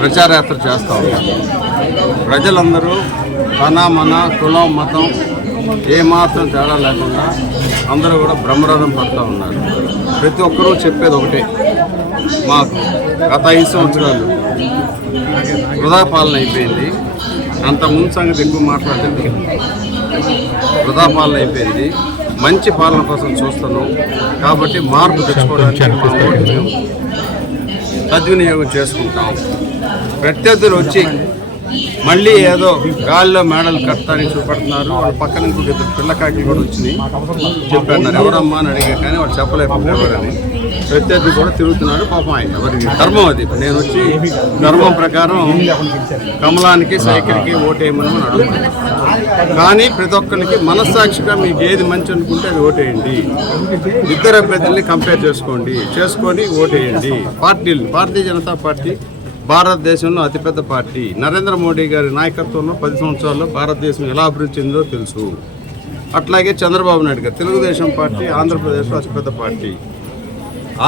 ప్రచారయాత్ర చేస్తూ ఉన్నారు. ప్రజలందరూ తన మన కులం మతం ఏమాత్రం తేడా లేకుండా అందరూ కూడా బ్రహ్మరథం పడుతూ ఉన్నారు. ప్రతి ఒక్కరూ చెప్పేది ఒకటే, మాకు గత 5 సంవత్సరాలు వృధా పాలన అయిపోయింది. అంత ముందు సంగతి ఎక్కువ మాట్లాడలేదు. వృధా పాలన అయిపోయింది. మంచి పాలన కోసం చూస్తున్నాం కాబట్టి మార్పు తెచ్చుకోవడానికి సద్వినియోగం చేసుకుంటాం. ప్రత్యర్థులు వచ్చి మళ్ళీ ఏదో గాలిలో మేడలు కట్టడానికి చూపెడుతున్నారు. వాళ్ళ పక్కన ఇంకొక 2 పిల్లకాకి కూడా వచ్చినాయి. చెప్పారు ఎవరమ్మా అని అడిగా, కానీ వాళ్ళు చెప్పలేకపోతే ఎవరని. ప్రత్యర్థి కూడా తిరుగుతున్నాడు. పాపం ఆయన ఎవరికి ధర్మం అది. నేను వచ్చి ధర్మం ప్రకారం కమలానికి సైకిల్కి ఓటేయమని అడుగుతున్నాను. కానీ ప్రతి ఒక్కరికి మనస్సాక్షిగా మీకు ఏది మంచి అనుకుంటే అది ఓటేయండి. 2 అభ్యర్థుల్ని కంపేర్ చేసుకొని ఓటేయండి. పార్టీలు, భారతీయ జనతా పార్టీ భారతదేశంలో అతిపెద్ద పార్టీ. నరేంద్ర మోడీ గారి నాయకత్వంలో 10 సంవత్సరాల్లో భారతదేశం ఎలా అభివృద్ధి చెందిందో తెలుసు. అట్లాగే చంద్రబాబు నాయుడు గారు తెలుగుదేశం పార్టీ ఆంధ్రప్రదేశ్లో అతిపెద్ద పార్టీ.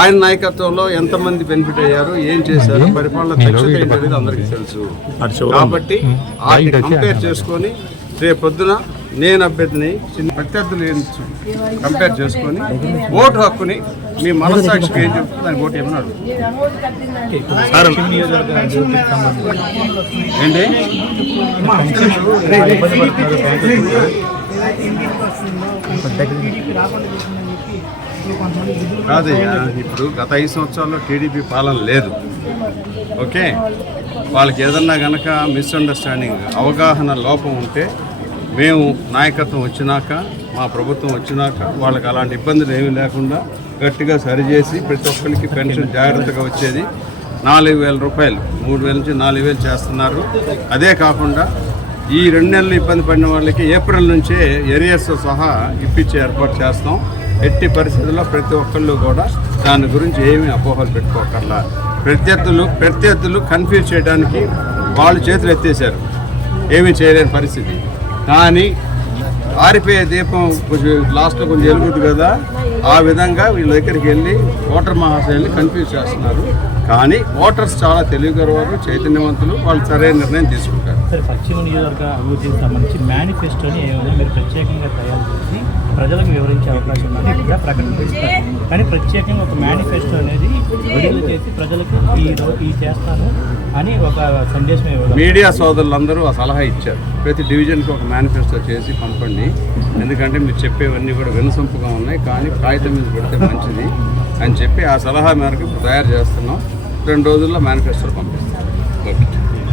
ఆయన నాయకత్వంలో ఎంతమంది బెనిఫిట్ అయ్యారు, ఏం చేశారు, పరిపాలన దక్షత ఏంటనేది అందరికీ తెలుసు. కాబట్టి ఆయన కంపేర్ చేసుకొని రేపొద్దున నేను అభ్యర్థిని ప్రత్యర్థులు కంపేర్ చేసుకొని ఓటు హక్కుని మీ మనస్సాక్షికి ఏం చెప్తుంది దానికి ఓటు ఏమని అడుగు. ఏంటి కాదయ్యా, ఇప్పుడు గత 5 సంవత్సరాల్లో టీడీపీ పాలన లేదు. ఓకే, వాళ్ళకి ఏదన్నా కనుక మిస్అండర్స్టాండింగ్, అవగాహన లోపం ఉంటే మేము నాయకత్వం వచ్చినాక, మా ప్రభుత్వం వచ్చినాక వాళ్ళకి అలాంటి ఇబ్బందులు ఏమీ లేకుండా గట్టిగా సరిచేసి ప్రతి ఒక్కరికి పెన్షన్ జాగ్రత్తగా వచ్చేది. 4,000 రూపాయలు 3,000 నుంచి 4,000 చేస్తున్నారు. అదే కాకుండా ఈ 2 నెలలు ఇబ్బంది పడిన వాళ్ళకి ఏప్రిల్ నుంచే ఎరియర్స్ సహా ఇప్పించే ఏర్పాటు చేస్తాం. ఎట్టి పరిస్థితుల్లో ప్రతి ఒక్కళ్ళు కూడా దాని గురించి ఏమీ అపోహలు పెట్టుకోకర్లా. ప్రత్యర్థులు కన్ఫ్యూజ్ చేయడానికి వాళ్ళు చేతులు ఎత్తేసారు, ఏమీ చేయలేని పరిస్థితి. కానీ ఆరిపోయే దీపం లాస్ట్లో కొంచెం వెలుగుతుంది కదా, ఆ విధంగా వీళ్ళ దగ్గరికి వెళ్ళి ఓటర్ మహాశయుల్ని కన్ఫ్యూజ్ చేస్తున్నారు. కానీ ఓటర్స్ చాలా తెలివిగలవారు, చైతన్యవంతులు, వాళ్ళు సరైన నిర్ణయం తీసుకుంటారు. సరే, పశ్చిమ నియోజకవర్గ అభివృద్ధికి సంబంధించి మేనిఫెస్టోని ఏమైనా మీరు ప్రత్యేకంగా తయారు చేసి ప్రజలకు వివరించే అవకాశం ఉన్నది కూడా ప్రకటిస్తారు. కానీ ప్రత్యేకంగా ఒక మేనిఫెస్టో అనేది విడుదల చేసి ప్రజలకు ఈ చేస్తాను అని ఒక సందేశం ఇవ్వాలి. మీడియా సోదరులందరూ ఆ సలహా ఇచ్చారు, ప్రతి డివిజన్కి ఒక మేనిఫెస్టో చేసి పంపండి, ఎందుకంటే మీరు చెప్పేవన్నీ కూడా వినసొంపుగా ఉన్నాయి, కానీ కాగితం మీద పెడితే మంచిది అని చెప్పి ఆ సలహా మేరకు తయారు చేస్తున్నాం. 2 రోజుల్లో మేనిఫెస్టో పంపిస్తాం. ఓకే.